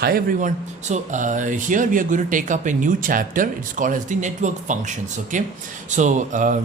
Hi everyone. Here we are going to take up a new chapter. It's called as the network functions. Okay.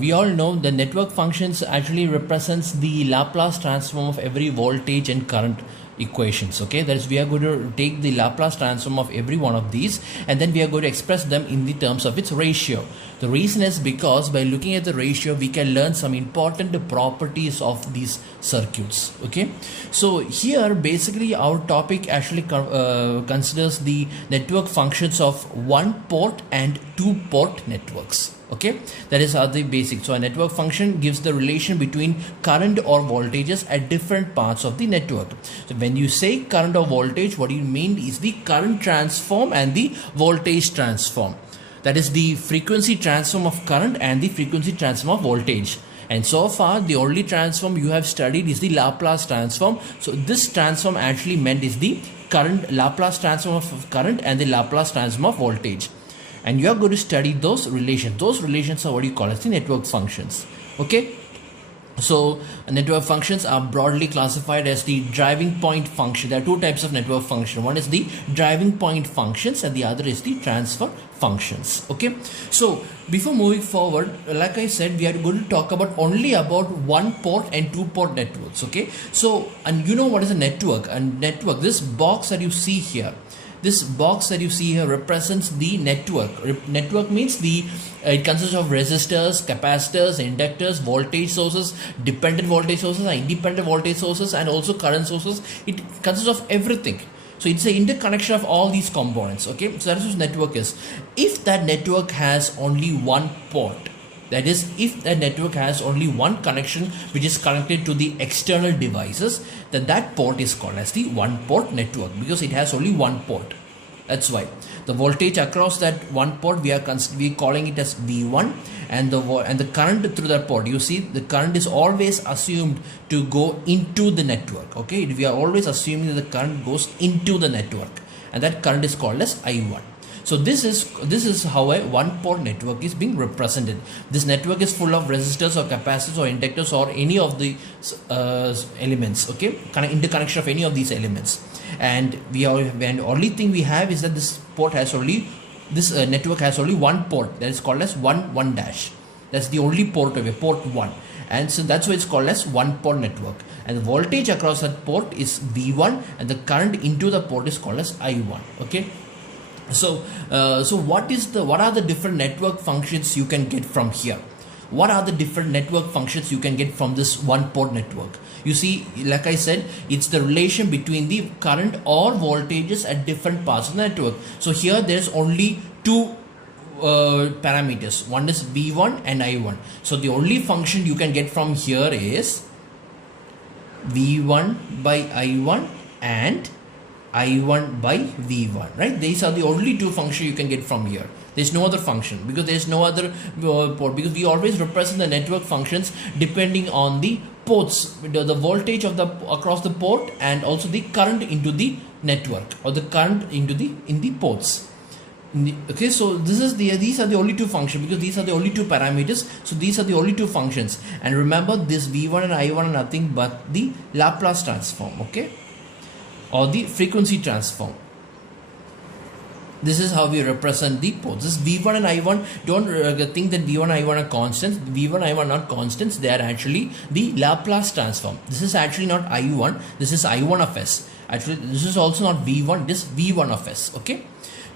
We all know the network functions actually represents the Laplace transform of every voltage and current equations. Okay, that is, we are going to take the Laplace transform of every one of these and then we are going to express them in the terms of its ratio. The reason is because by looking at the ratio we can learn some important properties of these circuits. Okay, so here basically our topic actually considers the network functions of one port and two port networks. Okay, that is the basic. So a network function gives the relation between current or voltages at different parts of the network. So when you say current or voltage, what you mean is the current transform and the voltage transform. That is the frequency transform of current and the frequency transform of voltage. And so far the only transform you have studied is the Laplace transform. So this transform actually meant is the current Laplace transform of current and the Laplace transform of voltage. And you are going to study those relations. Those relations are what you call as the network functions. Okay. So network functions are broadly classified as the driving point function. There are two types of network function. One is the driving point functions and the other is the transfer functions. Okay. So before moving forward, like I said, we are going to talk about only about one port and two port networks. Okay. So, and you know what is a network? A network, this box that you see here, this box that you see here represents the network. Network means it consists of resistors, capacitors, inductors, voltage sources, dependent voltage sources, independent voltage sources, and also current sources. It consists of everything. So it's an interconnection of all these components. Okay, so that's what network is. If that network has only one port, that is, if the network has only one connection which is connected to the external devices, then that port is called as the one port network because it has only one port. That's why the voltage across that one port we are calling it as V1, and the current through that port, you see the current is always assumed to go into the network. Okay, we are always assuming that the current goes into the network, and that current is called as I1. So this is how a one port network is being represented. This network is full of resistors or capacitors or inductors or any of the elements. Okay, interconnection of any of these elements. And the only thing we have is that this port has only network has only one port, that is called as 1 dash. That's the only port of a port 1, and so that's why it's called as one port network. And the voltage across that port is V1 and the current into the port is called as I1. Okay. So what are the different network functions you can get from here? What are the different network functions you can get from this one port network? You see, like I said, it's the relation between the current or voltages at different parts of the network. So here there's only two parameters. One is V1 and I1. So the only function you can get from here is V1 by I1 and I1 by V1, right? These are the only two functions you can get from here. There's no other function because there's no other port, because we always represent the network functions depending on the ports, the voltage of the across the port, and also the current into the network or the current into in the ports. Okay, so these are the only two functions because these are the only two parameters. So these are the only two functions, and remember this V1 and I1 are nothing but the Laplace transform. Okay, or the frequency transform. This is how we represent the ports. This V1 and I1, don't think that V1 and I1 are constants. V1 and I1 are not constants. They are actually the Laplace transform. This is actually not I1. This is I1 of S. Actually, this is also not V1. This is V1 of S. Okay.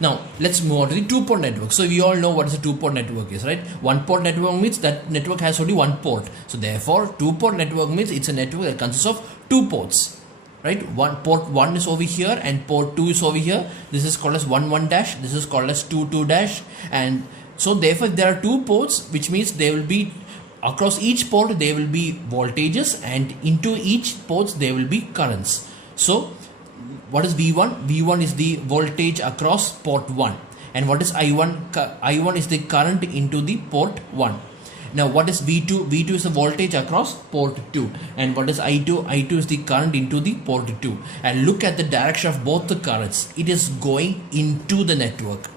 Now, let's move on to the two-port network. So, we all know what is a two-port network is, right? One-port network means that network has only one port. So, therefore, two-port network means it's a network that consists of two ports. Right, port 1 is over here and port 2 is over here. This is called as 1 dash, this is called as 2 dash, and so therefore there are two ports, which means there will be across each port there will be voltages, and into each ports there will be currents. So what is V1? V1 is the voltage across port 1, and what is I1? I1 is the current into the port 1. Now what is V2? V2 is the voltage across port 2. And what is I2? I2 is the current into the port 2. And look at the direction of both the currents. It is going into the network.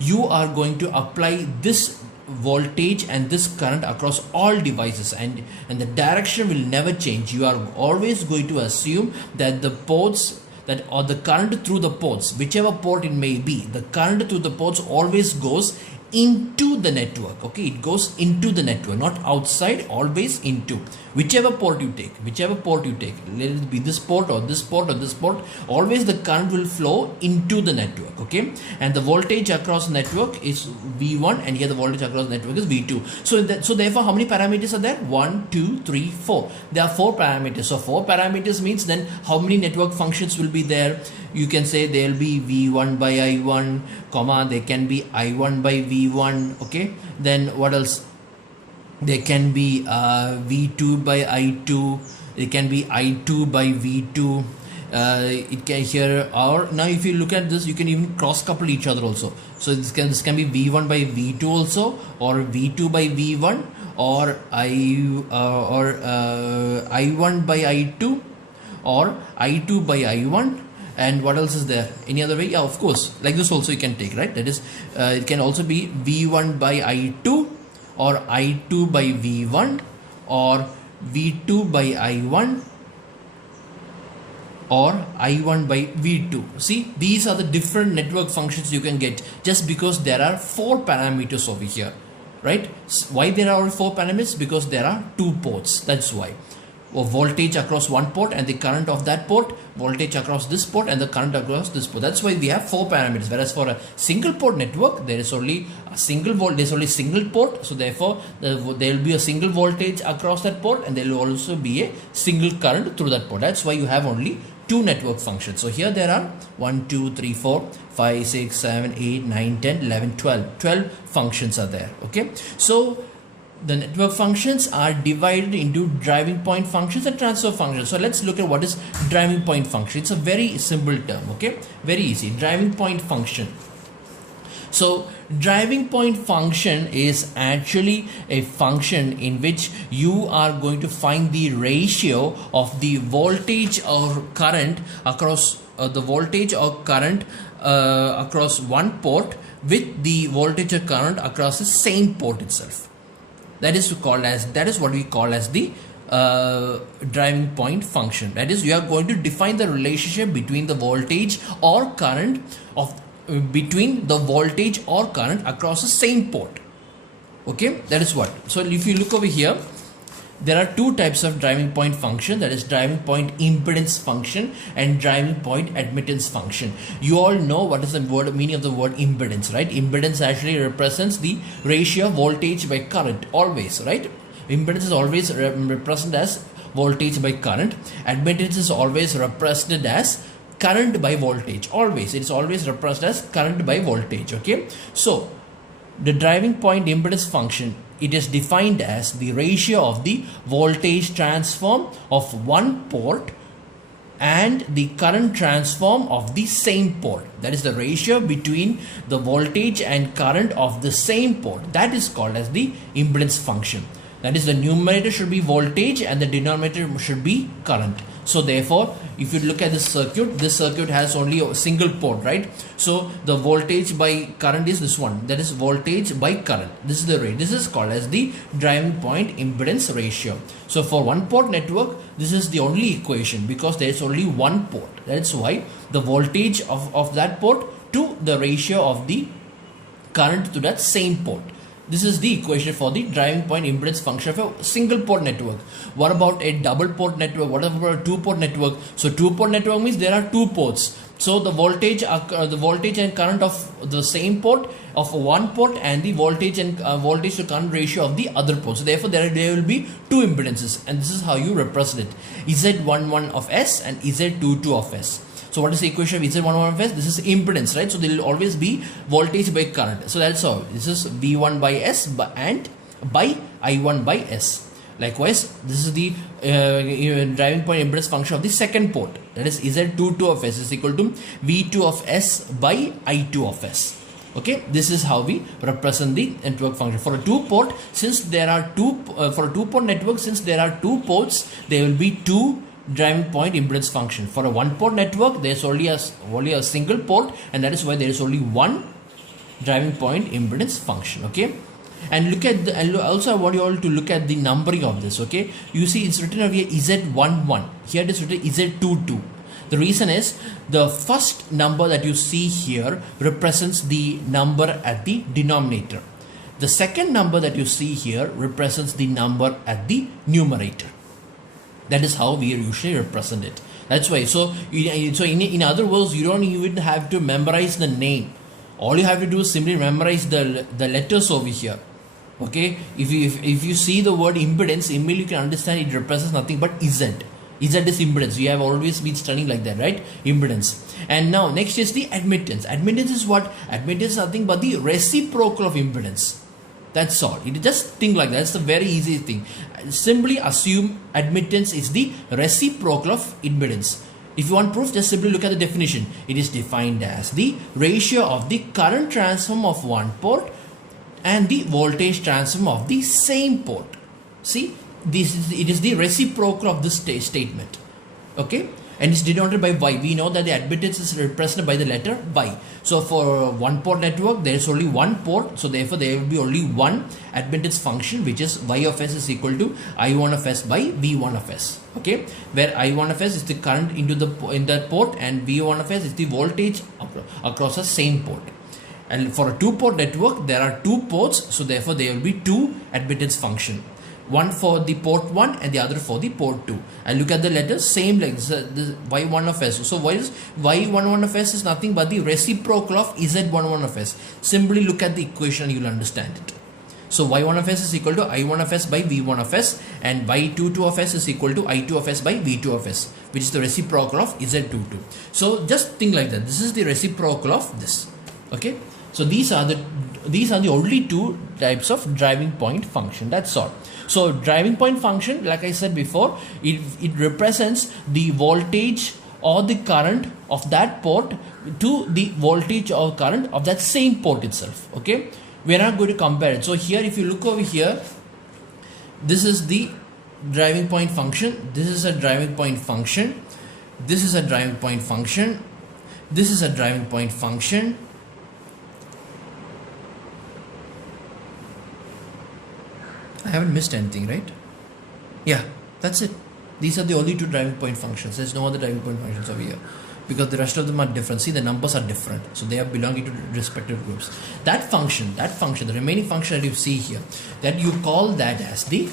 You are going to apply this voltage and this current across all devices, and the direction will never change. You are always going to assume that the ports that, or the current through the ports, whichever port it may be, the current through the ports always goes into the network. Okay, it goes into the network, not outside, always into. Whichever port you take, let it be this port or this port or this port, always the current will flow into the network. Okay, and the voltage across the network is V1, and here the voltage across the network is V2. So therefore, how many parameters are there? 1, 2, 3, 4. There are 4 parameters. So 4 parameters means then how many network functions will be there? You can say there will be V1 by I1, comma, there can be I1 by V1. Okay, then what else? There can be V2 by I2. There can be I2 by V2. It can here, or now if you look at this, you can even cross couple each other also. So this can be V1 by V2 also, or V2 by V1, or I1 by I2, or I2 by I1. And what else is there? Any other way? Yeah, of course, like this also you can take, right? That is, it can also be V1 by I2, or I2 by V1, or V2 by I1, or I1 by V2. See, these are the different network functions you can get just because there are 4 parameters over here, right? Why there are 4 parameters? Because there are 2 ports. That's why. Or voltage across one port and the current of that port, voltage across this port and the current across this port. That's why we have 4 parameters. Whereas for a single port network, there is only a single single port. So therefore, there will be a single voltage across that port, and there will also be a single current through that port. That's why you have only 2 network functions. So here there are 1, 2, 3, 4, 5, 6, 7, 8, 9, 10, 11, 12. 12 functions are there. Okay. So the network functions are divided into driving point functions and transfer functions. So let's look at what is driving point function. It's a very simple term. Okay, very easy. Driving point function. So driving point function is actually a function in which you are going to find the ratio of the voltage or current across across one port with the voltage or current across the same port itself. That is what we call as the driving point function. That is, you are going to define the relationship between the voltage or current across the same port. Okay, that is what. So if you look over here, there are 2 types of driving point function, that is driving point impedance function and driving point admittance function. You all know what is the meaning of the word impedance, right? Impedance actually represents the ratio of voltage by current, always, right? Impedance is always represented as voltage by current. Admittance is always represented as current by voltage. Always, it's always represented as current by voltage. Okay, so the driving point impedance function, it is defined as the ratio of the voltage transform of one port and the current transform of the same port. That is the ratio between the voltage and current of the same port. That is called as the impedance function. That is, the numerator should be voltage and the denominator should be current. So therefore, if you look at this circuit has only a single port, right? So the voltage by current is this one, that is voltage by current. This is the rate. This is called as the driving point impedance ratio. So for one port network, this is the only equation because there is only one port. That's why the voltage of that port to the ratio of the current to that same port. This is the equation for the driving point impedance function of a single port network. What about a double port network? What about a 2-port network? So 2-port network means there are 2 ports. So the voltage and current of the same port of one port and the voltage and voltage to current ratio of the other port. So therefore there will be 2 impedances, and this is how you represent it: Z11 of S and Z22 of S. So what is the equation of Z11 of S? This is impedance, right? So there will always be voltage by current. So that's all. This is V1 by S and by I1 by S. Likewise, this is the driving point impedance function of the second port. That is Z22 of S is equal to V2 of S by I2 of S. Okay, this is how we represent the network function. For a 2-port, since there are for a 2-port network, since there are 2 ports, there will be 2 driving point impedance function. For a 1-port network, there is only a single port, and that is why there is only one driving point impedance function. Okay, and look at also I want you all to look at the numbering of this. Okay, you see it's written over here Z11. Here it is written Z22. The reason is the first number that you see here represents the number at the denominator. The second number that you see here represents the number at the numerator. That is how we usually represent it. That's why. So in other words, you don't even have to memorize the name. All you have to do is simply memorize the letters over here. Okay. If you see the word impedance, immediately you can understand it represents nothing but Z. Z is impedance. We have always been studying like that, right? Impedance. And now next is the admittance. Admittance is what? Admittance is nothing but the reciprocal of impedance. That's all. You just think like that. It's a very easy thing. Simply assume admittance is the reciprocal of impedance. If you want proof, just simply look at the definition. It is defined as the ratio of the current transform of one port and the voltage transform of the same port. See, it is the reciprocal of this statement. Okay. And it's denoted by Y. We know that the admittance is represented by the letter Y. So for one port network, there is only one port. So therefore, there will be only one admittance function, which is Y of S is equal to I1 of S by V1 of S. Okay, where I1 of S is the current in that port, and V1 of S is the voltage across the same port. And for a two-port network, there are two ports. So therefore, there will be two admittance function. One for the port 1 and the other for the port 2. And look at the letters, same like the Y1 of S. So what is Y11 of S is nothing but the reciprocal of Z11 of S. Simply look at the equation and you will understand it. So Y1 of S is equal to I1 of S by V1 of S, and Y22 of S is equal to I2 of S by V2 of S, which is the reciprocal of Z22. So just think like that. This is the reciprocal of this. Okay. So these are the only two types of driving point function. That's all. So driving point function, like I said before, it represents the voltage or the current of that port to the voltage or current of that same port itself. Okay, we are not going to compare it. So here, if you look over here, this is the driving point function. This is a driving point function. This is a driving point function. This is a driving point function. I haven't missed anything, right? Yeah, that's it. These are the only two driving point functions. There's no other driving point functions over here, because the rest of them are different. See, the numbers are different, so they are belonging to respective groups. That function, the remaining function that you see here, that you call that as the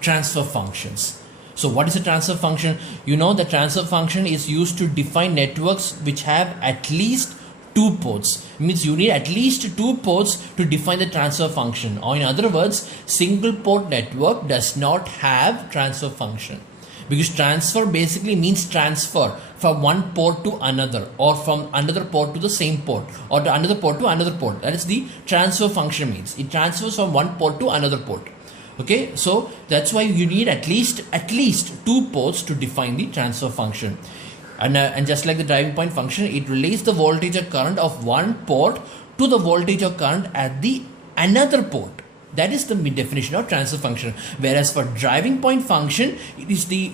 transfer functions. So what is a transfer function? You know, the transfer function is used to define networks which have at least two ports. It means you need at least two ports to define the transfer function. Or in other words, single port network does not have transfer function, because transfer basically means transfer from one port to another, or from another port to the same port, or to another port to another port. That is the transfer function means. It transfers from one port to another port. Okay, so that's why you need at least two ports to define the transfer function. And just like the driving point function, it relates the voltage or current of one port to the voltage or current at the another port. That is the definition of transfer function. Whereas for driving point function, it is the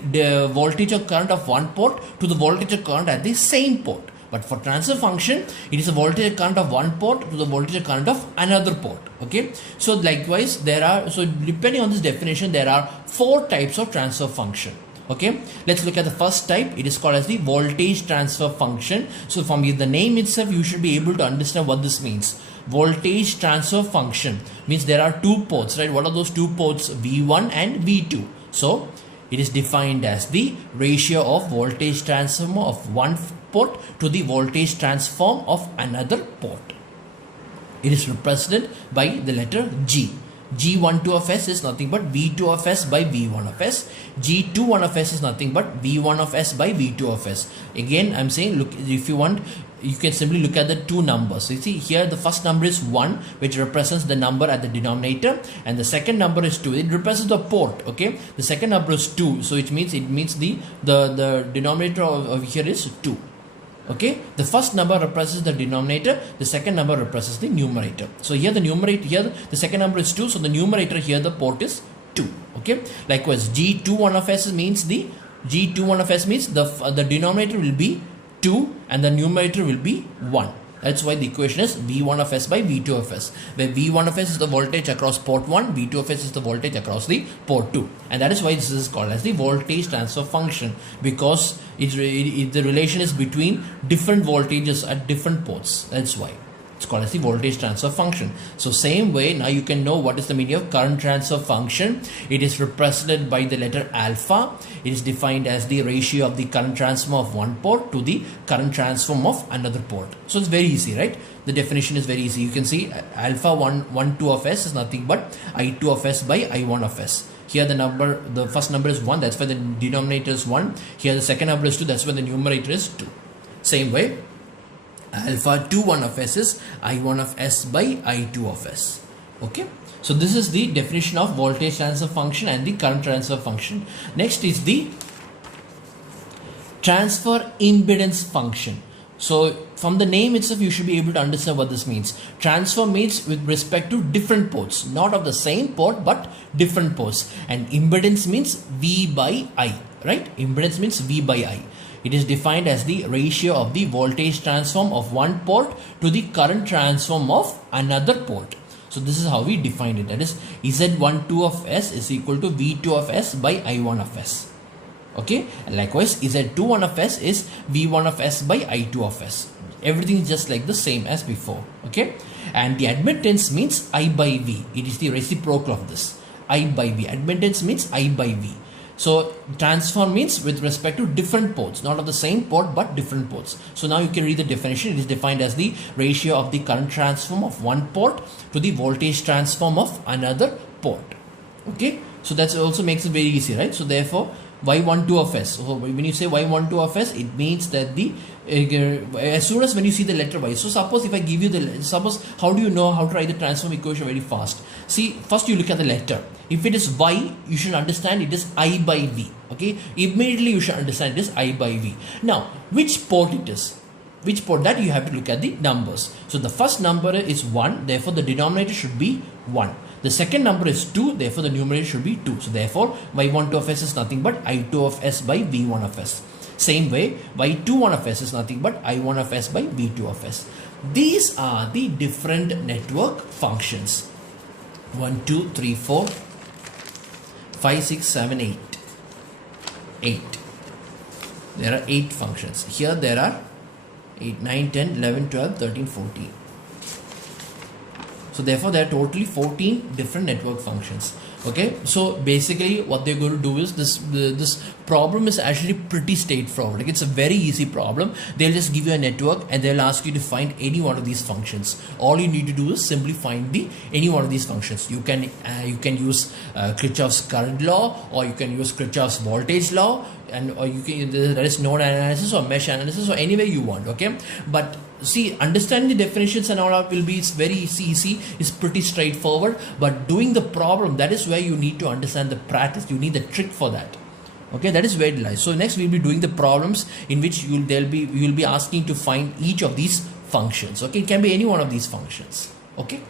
voltage or current of one port to the voltage or current at the same port. But for transfer function, it is a voltage or current of one port to the voltage or current of another port. Okay. So likewise, depending on this definition, there are four types of transfer function. Okay, let's look at the first type. It is called as the voltage transfer function. So from the name itself, you should be able to understand what this means. Voltage transfer function means there are two ports, right? What are those two ports? V1 and V2. So it is defined as the ratio of voltage transform of one port to the voltage transform of another port. It is represented by the letter G. G12 of S is nothing but V2 of S by V1 of S. G21 of S is nothing but V1 of S by V2 of S. Again, I'm saying, look, if you want, you can simply look at the two numbers. So you see here, the first number is 1, which represents the number at the denominator, and the second number is 2. It represents the port. Okay, the second number is 2, so it means the denominator of here is 2. Okay, the first number represents the denominator, the second number represents the numerator. So here the numerator, here the second number is 2, so the numerator here, the port is 2. Okay, likewise G21 of S means the denominator will be 2 and the numerator will be 1. That's why the equation is V1 of S by V2 of S, where V1 of S is the voltage across port 1, V2 of S is the voltage across the port 2. And that is why this is called as the voltage transfer function, because the relation is between different voltages at different ports. That's why it's called as the voltage transfer function. So same way, now you can know what is the meaning of current transfer function. It is represented by the letter alpha. It is defined as the ratio of the current transform of one port to the current transform of another port. So it's very easy, right? The definition is very easy. You can see alpha 1, 2 of S is nothing but I2 of S by I1 of S. Here the first number is 1, that's why the denominator is 1. Here the second number is 2, that's why the numerator is 2. Same way, alpha 2 1 of S is I1 of S by I2 of S. Okay, so this is the definition of voltage transfer function and the current transfer function. Next is the transfer impedance function. So from the name itself, you should be able to understand what this means. Transfer means with respect to different ports, not of the same port but different ports. And impedance means V by I, right? Impedance means V by I. It is defined as the ratio of the voltage transform of one port to the current transform of another port. So this is how we define it. That is Z12 of S is equal to V2 of S by I1 of S. Okay, and likewise Z21 of S is V1 of S by I2 of S. Everything is just like the same as before. Okay, and the admittance means I by V. It is the reciprocal of this. I by V. Admittance means I by V. So transfer means with respect to different ports, not of the same port but different ports. So now you can read the definition. It is defined as the ratio of the current transform of one port to the voltage transform of another port. Okay, so that also makes it very easy, right? So therefore Y12 of S. So when you say Y12 of S, it means that the as soon as when you see the letter Y. So suppose if I give you how do you know how to write the transform equation very fast? See, first you look at the letter. If it is Y, you should understand it is I by V. Okay, immediately you should understand it is I by V. Now, which port it is? Which port? That you have to look at the numbers. So the first number is 1, therefore the denominator should be 1. The second number is 2, therefore the numerator should be 2. So therefore Y12 of S is nothing but I2 of S by V1 of S. Same way, Y21 of S is nothing but I1 of S by V2 of S. These are the different network functions. 1, 2, 3, 4, 5, 6, 7, 8. 8. There are 8 functions. Here there are 8, 9, 10, 11, 12, 13, 14. So therefore there are totally 14 different network functions. Okay, so basically what they're going to do is this problem is actually pretty straightforward. Like, it's a very easy problem. They'll just give you a network and they'll ask you to find any one of these functions. All you need to do is simply find any one of these functions. You can use Kirchhoff's current law, or you can use Kirchhoff's voltage law, or you can there is node analysis or mesh analysis, or any way you want. Okay, but see, understanding the definitions and all will be very easy. It's pretty straightforward. But doing the problem, that is where you need to understand the practice. You need the trick for that. Okay, that is where it lies. So next we'll be doing the problems in which you will be asking to find each of these functions. Okay, it can be any one of these functions. Okay.